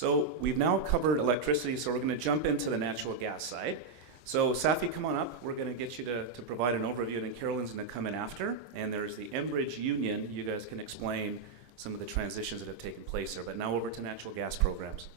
So we've now covered electricity, so we're going to jump into the natural gas side. So Safi, come on up. We're going to get you to provide an overview, and then Carolyn's going to come in after. And there's the Enbridge Union. You guys can explain some of the transitions that have taken place there. But now over to natural gas programs.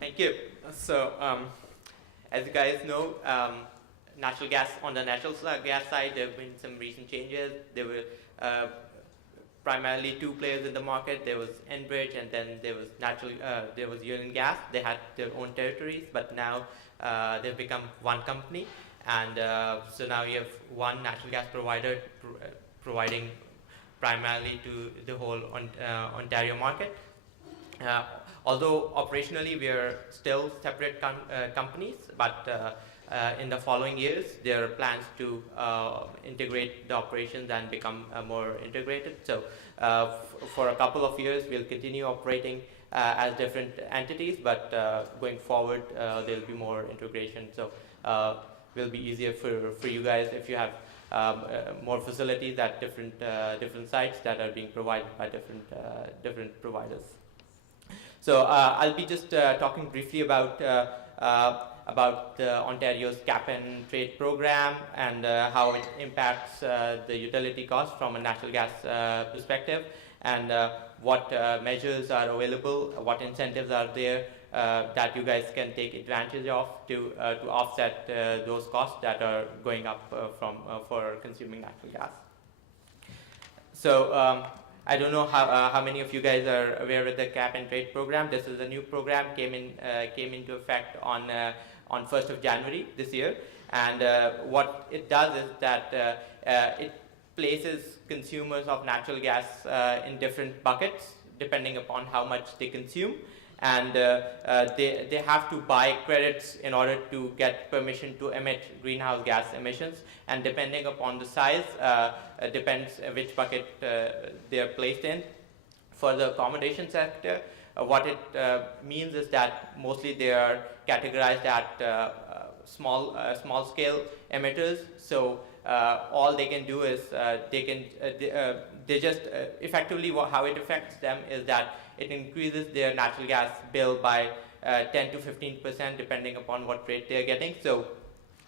Thank you. So as you guys know, natural gas, on the natural gas side, there have been some recent changes. There were primarily two players in the market. There was Enbridge, and then there was Union Gas. They had their own territories, but now they've become one company. And so now you have one natural gas provider providing primarily to the whole Ontario market. Although operationally we are still separate companies, but in the following years there are plans to integrate the operations and become more integrated. So for a couple of years we'll continue operating as different entities, but going forward there'll be more integration. So will be easier for you guys if you have more facilities at different sites that are being provided by different providers. So I'll be just talking briefly about Ontario's cap-and-trade program and how it impacts the utility costs from a natural gas perspective, and what measures are available, what incentives are there that you guys can take advantage of to offset those costs that are going up for consuming natural gas. So I don't know how many of you guys are aware of the cap-and-trade program. This is a new program, came into effect on 1st of January this year, and what it does is that it places consumers of natural gas in different buckets depending upon how much they consume, and they have to buy credits in order to get permission to emit greenhouse gas emissions, and depending upon the size, depends which bucket they are placed in. For the accommodation sector, what it means is that mostly they are categorized at small scale emitters. So all they can do is they just effectively how it affects them is that it increases their natural gas bill by 10 to 15% depending upon what rate they are getting. So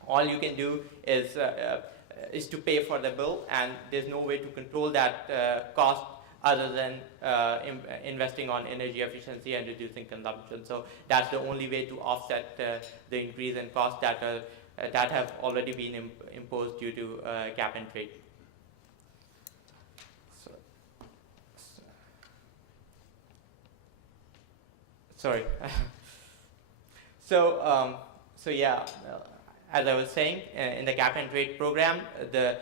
all you can do is to pay for the bill, and there's no way to control that cost other than investing on energy efficiency and reducing consumption. So that's the only way to offset the increase in costs that have already been imposed due to cap and trade. Sorry. So yeah, as I was saying, in the cap and trade program, the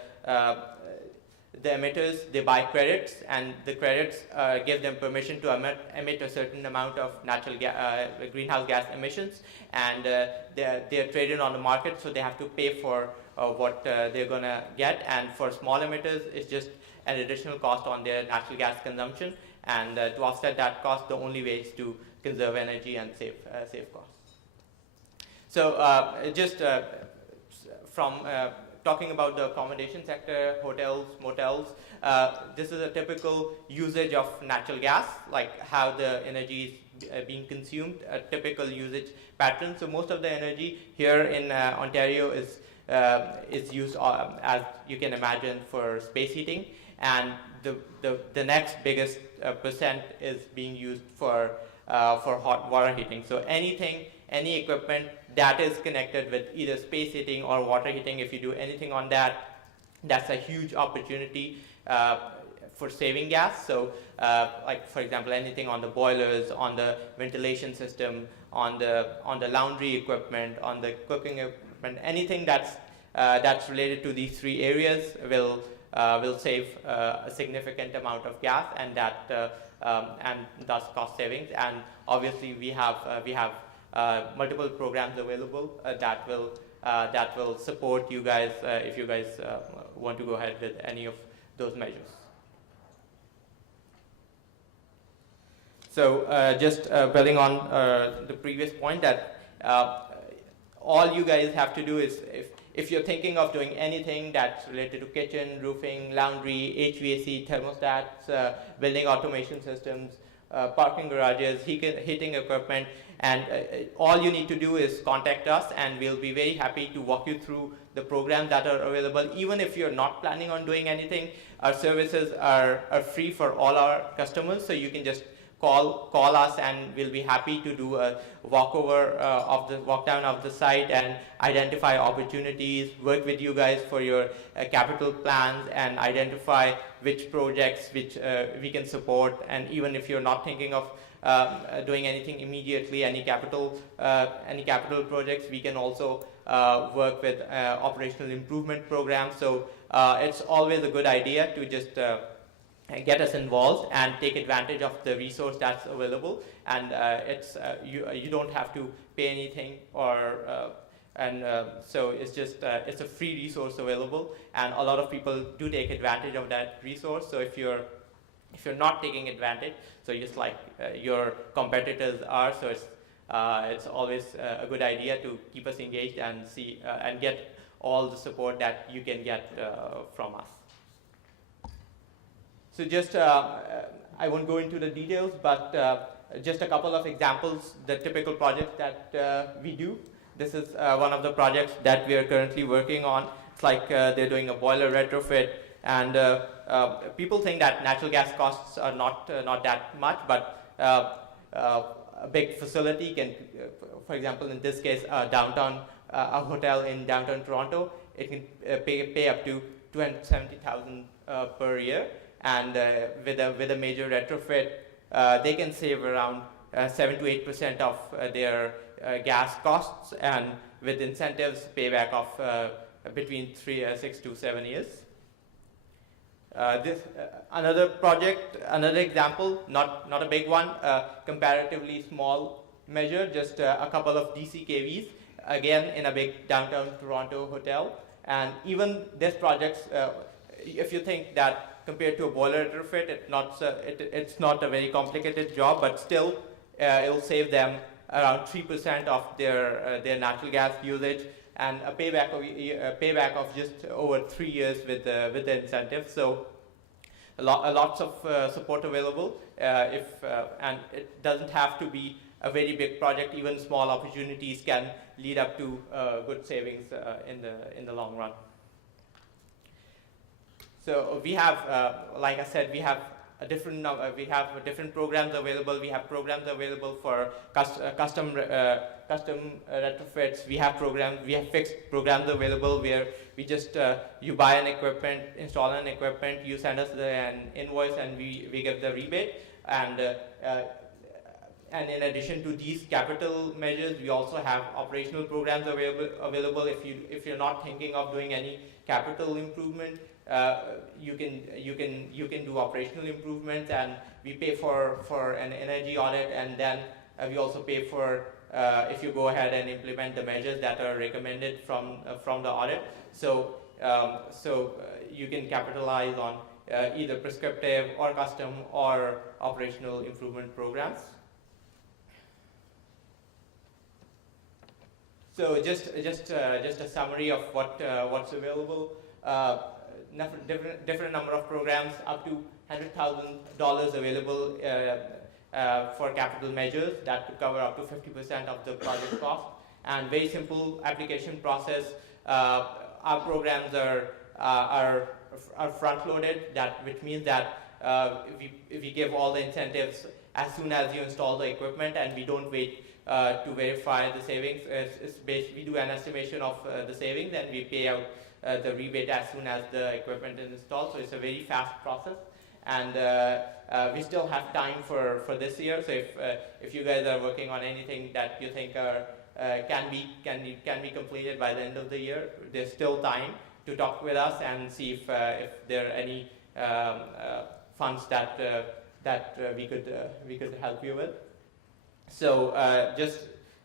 emitters, they buy credits, and the credits give them permission to emit a certain amount of greenhouse gas emissions, and they're traded on the market, so they have to pay for what they're going to get. And for small emitters, it's just an additional cost on their natural gas consumption, and to offset that cost, the only way is to conserve energy and save costs. So just from talking about the accommodation sector, hotels, motels, this is a typical usage of natural gas, like how the energy is being consumed, a typical usage pattern. So most of the energy here in Ontario is used, as you can imagine, for space heating, and the next biggest percent is being used for hot water heating. So any equipment that is connected with either space heating or water heating, if you do anything on that, that's a huge opportunity for saving gas. So like, for example, anything on the boilers, on the ventilation system, on the laundry equipment, on the cooking equipment, anything that's related to these three areas will save a significant amount of gas, and thus cost savings. And obviously we have multiple programs available that will support you guys if you guys want to go ahead with any of those measures. So just building on the previous point, that all you guys have to do is, if you're thinking of doing anything that's related to kitchen, roofing, laundry, HVAC, thermostats, building automation systems, parking garages, heating equipment, and all you need to do is contact us, and we'll be very happy to walk you through the programs that are available. Even if you're not planning on doing anything, our services are free for all our customers, so you can just call us, and we'll be happy to do a walk down of the site and identify opportunities, work with you guys for your capital plans, and identify which projects which we can support. And even if you're not thinking of doing anything immediately, any capital projects, we can also work with operational improvement programs. So it's always a good idea to just get us involved and take advantage of the resource that's available. And you don't have to pay anything, so it's just it's a free resource available, and a lot of people do take advantage of that resource. So if you're not taking advantage, so just like your competitors are, so it's always a good idea to keep us engaged and see and get all the support that you can get from us. So just, I won't go into the details, but just a couple of examples, the typical projects that we do. This is one of the projects that we are currently working on. It's like they're doing a boiler retrofit, and people think that natural gas costs are not that much, but a big facility can, for example, in this case, a hotel in downtown Toronto, it can pay up to $270,000 per year. And with a major retrofit, they can save around 7 to 8% of their gas costs, and with incentives, payback of between 6 to 7 years. Another project, another example, not a big one, comparatively small measure, just a couple of DC kVs, again in a big downtown Toronto hotel. And even this project, if you think that compared to a boiler retrofit, it's not a very complicated job, but still it'll save them around 3% of their natural gas usage, and a payback of just over 3 years with the incentive. So lots of support available, and it doesn't have to be a very big project. Even small opportunities can lead up to good savings in the long run. So we have, like I said, we have different programs available. We have programs available for custom retrofits. We have fixed programs available where we just you buy an equipment, install an equipment, you send us an invoice, and we give the rebate. And in addition to these capital measures, we also have operational programs available. If you're not thinking of doing any capital improvement, you can do operational improvements, and we pay for an energy audit, and then we also pay for if you go ahead and implement the measures that are recommended from the audit. So you can capitalize on either prescriptive or custom or operational improvement programs. So just a summary of what's available. Different number of programs, up to $100,000 available for capital measures that could cover up to 50% of the project cost, and very simple application process. Our programs are front-loaded, which means that we give all the incentives as soon as you install the equipment, and we don't wait to verify the savings. We do an estimation of the savings, and we pay out the rebate as soon as the equipment is installed. So it's a very fast process, and we still have time for this year. So if you guys are working on anything that you think can be completed by the end of the year, there's still time to talk with us and see if there are any funds that we could help you with. So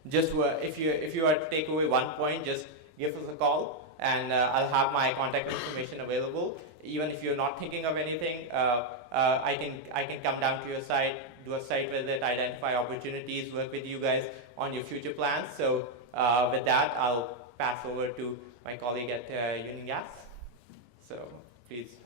if you are to take away one point, just give us a call, and I'll have my contact information available. Even if you're not thinking of anything, I can come down to your site, do a site visit, identify opportunities, work with you guys on your future plans. So with that, I'll pass over to my colleague at Union Gas. So please.